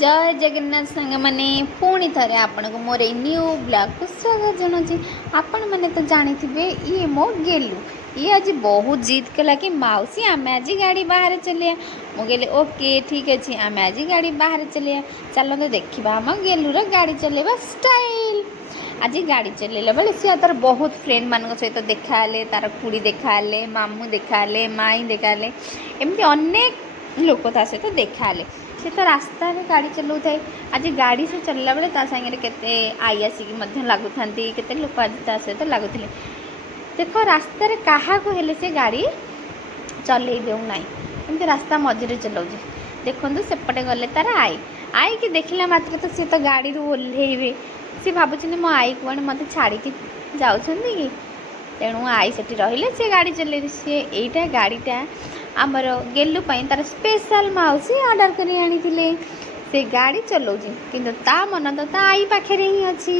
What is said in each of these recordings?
जय जगन्नाथ सांग मैंने पुणी थे आपण को मोर न्यू ब्लॉग को स्वागत जनाऊँ। आपण मैंने तो जानी थे ये मो गेलु ये आज बहुत जिद कला कि मौसी आम आज गाड़ी बाहर चलिए। मुझे ओके ठीक अच्छे आम आज गाड़ी बाहर चलिए चलो देखा आम गेलुर गाड़ी चलेबा स्टाइल। आज गाड़ी चलेला बेले सी तार बहुत फ्रेंड मान सहित देखाले तार खुड़ी देखाले मामू देखाले माई देखाले एमती अनेक लोक ता सहित देखाले। से तो रास्ता में गाड़ी चलाऊ थाए आज गाड़ी से चलला बेले ता संगे केते आई आसिक लगुता केते लोक आज ता सहित लगुले। देख रास्ता क्या हेले से गाड़ी चलई देना एमती रास्ता मझे चलाऊे देखो सेपटे गले तार आई कि देखला मात्र तो सी तो गाड़ी ओह्लैबे सी भावुँ मो आई कौन मत छाड़ी जाऊँगी कि तेणु आई से रही सी गाड़ी चल सी यहीटा गाड़ीटा आमर गेलु तार स्पेशल मौसी ऑर्डर कर आनी से गाड़ी चलाऊँ कि ता मन तो ता आई पाखे ही अच्छी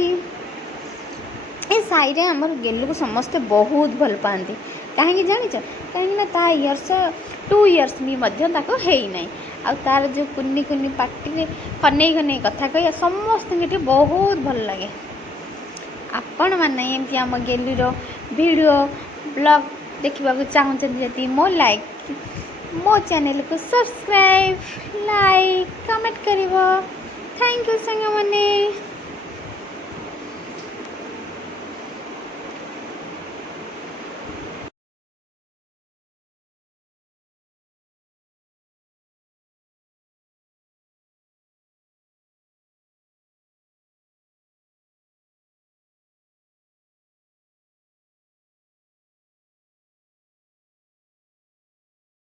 ए साई रे आमर गेलु को समस्ते बहुत भल पाती कहीं जाच कहीं ता इयर्स 2 इयर्स भी है आ तार जो कुन्नी कुन्नी पार्टी खनई खनई कथा कह समस्त बहुत भल लगे। आपण मैंने एमती आम गेलुर वीडियो ब्लॉग देखा चाहते मो लाइक मो चैनल को सब्सक्राइब लाइक कमेंट कर। थैंक यू सांग मैंने।